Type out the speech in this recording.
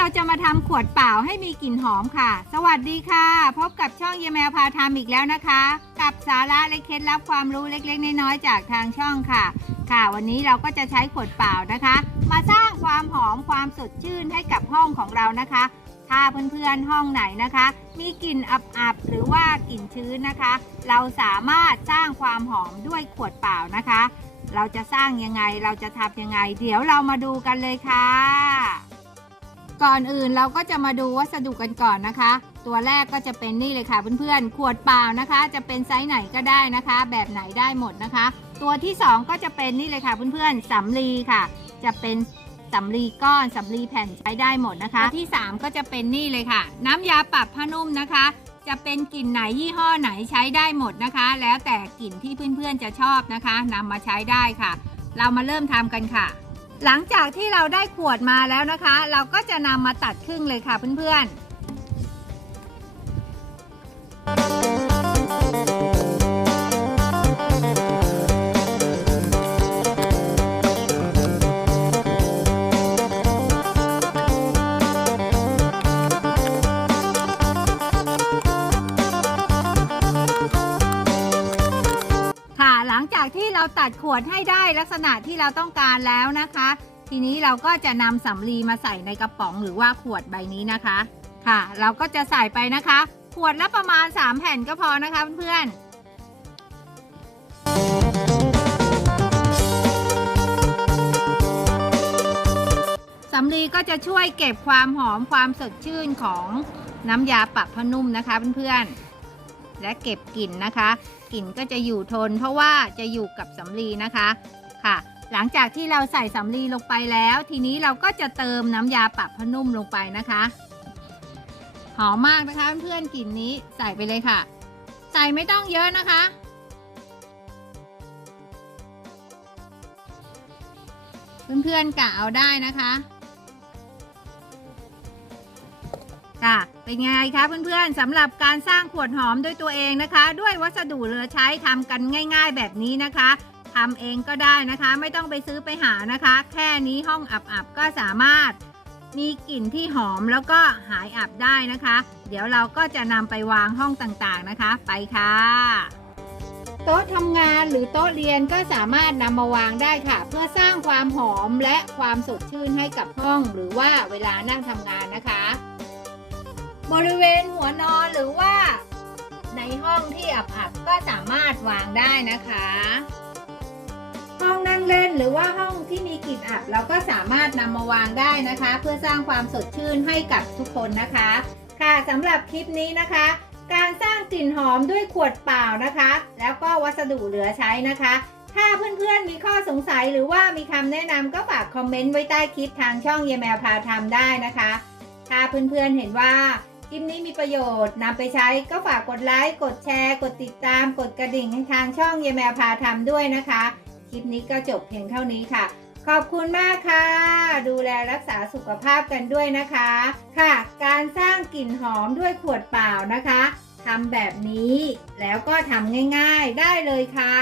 เราจะมาทำขวดเปล่าให้มีกลิ่นหอมค่ะ สวัสดีค่ะ พบกับช่องเยแมวพาทำอีกแล้วนะคะ กับสาระและเคล็ดลับความรู้เล็กๆ น้อยๆจากทางช่องค่ะ ค่ะ วันนี้เราก็จะใช้ขวดเปล่านะคะ มาสร้างความหอมความสดชื่นให้กับห้องของเรานะคะ ถ้าเพื่อนๆห้องไหนนะคะ มีกลิ่นอับๆหรือว่ากลิ่นชื้นนะคะ เราสามารถสร้างความหอมด้วยขวดเปล่านะคะ เราจะสร้างยังไงเราจะทำยังไง เดี๋ยวเรามาดูกันเลยค่ะ ก่อนอื่นเราก็จะมาดูวัสดุกันก่อนนะคะ ตัวแรกก็จะเป็นนี่เลยค่ะเพื่อนๆ ขวดเปล่านะคะ จะเป็นไซส์ไหนก็ได้นะคะ แบบไหนได้หมดนะคะ ตัวที่สองก็จะเป็นนี่เลยค่ะเพื่อนๆสำลีค่ะ จะเป็นสำลีก้อนสำลีแผ่นใช้ได้หมดนะคะตัวที่สามก็จะเป็นนี่เลยค่ะ น้ำยาปรับผ้านุ่มนะคะ จะเป็นกลิ่นไหนยี่ห้อไหนใช้ได้หมดนะคะ แล้วแต่กลิ่นที่เพื่อนๆจะชอบนะคะนำมาใช้ได้ค่ะ เรามาเริ่มทำกันค่ะ หลังจากที่เราได้ขวดมาแล้วนะคะ เราก็จะนำมาตัดครึ่งเลยค่ะเพื่อนๆ จากที่เราตัดขวดให้ได้ลักษณะที่เราต้องการแล้วนะคะ ทีนี้เราก็จะนำสำลีมาใส่ในกระป๋องหรือว่าขวดใบนี้นะคะค่ะ เราก็จะใส่ไปนะคะ ขวดละประมาณ 3 แผ่นก็พอนะคะเพื่อนๆสำลีก็จะช่วยเก็บความหอมความสดชื่นของน้ำยาปรับผ้านุ่มนะคะเพื่อนๆ และเก็บกลิ่นนะคะกลิ่นก็จะอยู่ทน เพราะว่าจะอยู่กับสำลีนะคะค่ะ หลังจากที่เราใส่สำลีลงไปแล้ว ทีนี้เราก็จะเติมน้ำยาปรับผ้านุ่มลงไปนะคะหอมมากนะคะเพื่อนๆกลิ่นนี้ใส่ไปเลยค่ะ ใส่ไม่ต้องเยอะนะคะ เพื่อนๆกะเอาได้นะคะ ค่ะ เป็นไงคะเพื่อนๆสำหรับการสร้างขวดหอมด้วยตัวเองนะคะ ด้วยวัสดุเหลือใช้ทำกันง่าย ๆ แบบนี้นะคะทำเองก็ได้นะคะ ไม่ต้องไปซื้อไปหานะคะ แค่นี้ห้องอับๆก็สามารถมีกลิ่นที่หอมแล้วก็หายอับได้นะคะ เดี๋ยวเราก็จะนำไปวางห้องต่างๆนะคะ ไปค่ะ โต๊ะทำงานหรือโต๊ะเรียนก็สามารถนำมาวางได้ค่ะ เพื่อสร้างความหอมและความสดชื่นให้กับห้อง หรือว่าเวลานั่งทำงานนะคะ บริเวณหัวนอนหรือว่า ในห้องที่อับๆก็สามารถวางได้นะคะ ห้องนั่งเล่นหรือว่าห้องที่มีกลิ่นอับเราก็สามารถนำมาวางได้นะคะ เพื่อสร้างความสดชื่นให้กับทุกคนนะคะ ค่ะสำหรับคลิปนี้นะคะ การสร้างกลิ่นหอมด้วยขวดเปล่านะคะ แล้วก็วัสดุเหลือใช้นะคะถ้าเพื่อนๆมีข้อสงสัยหรือว่ามีคำแนะนำก็ฝากคอมเมนต์ไว้ใต้คลิปทางช่องเยแมวพาทำได้นะคะ ถ้าเพื่อนๆเห็นว่า คลิปนี้มีประโยชน์นำไปใช้ก็ฝากกดไลค์ กดแชร์ กดติดตาม กดกระดิ่งให้ทางช่องเยแมวพาทำด้วยนะคะ คลิปนี้ก็จบเพียงเท่านี้ค่ะ ขอบคุณมากค่ะ ดูแลรักษาสุขภาพกันด้วยนะคะ ค่ะ การสร้างกลิ่นหอมด้วยขวดเปล่านะคะทำแบบนี้แล้วก็ทำง่าย ๆได้เลยค่ะ